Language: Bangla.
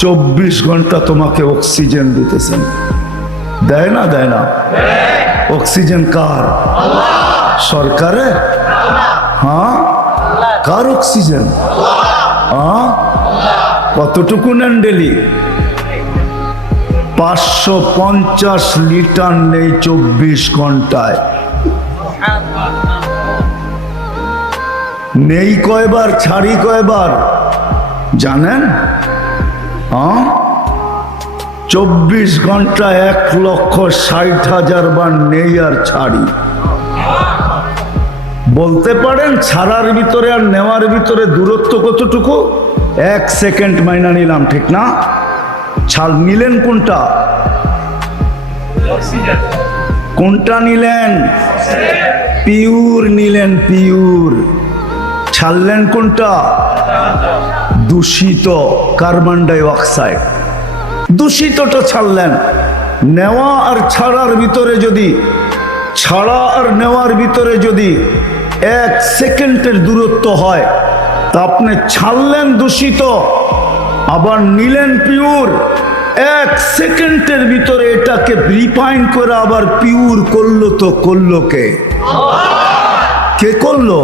24 ঘন্টা তোমাকে অক্সিজেন দিতেছেন। দেয় না? দেয় না? অক্সিজেন কার? সরকারে? হ্যাঁ, কার অক্সিজেন? হ্যাঁ, কতটুকু নেন ডেলি? 550 লিটার নেই 24 ঘন্টায়। নেই কয়বার, ছাড়ি কয়বার জানেন? 24 ঘন্টা 1,60,000 বার নেই আর ছাড়ি। বলতে পারেন ছাড়ার ভিতরে আর নেওয়ার ভিতরে দূরত্ব কতটুকু? 1 সেকেন্ড মাইনা নিলাম, ঠিক না? ছাড় নিলেন কোনটা? কোনটা নিলেন? পিওর নিলেন, পিওর। ছাড়লেন কোনটা? দূষিত কার্বন ডাই অক্সাইড। দূষিতটা ছাড়লেন। নেওয়া আর ছাড়ার ভিতরে যদি, ছাড়া আর নেওয়ার ভিতরে যদি 1 সেকেন্ডের দূরত্ব হয়, তা আপনি ছাড়লেন দূষিত, আবার নিলেন পিওর। 1 সেকেন্ডের ভিতরে এটাকে রিফাইন করে আবার পিওর করলো, তো করলো কে? কে করলো?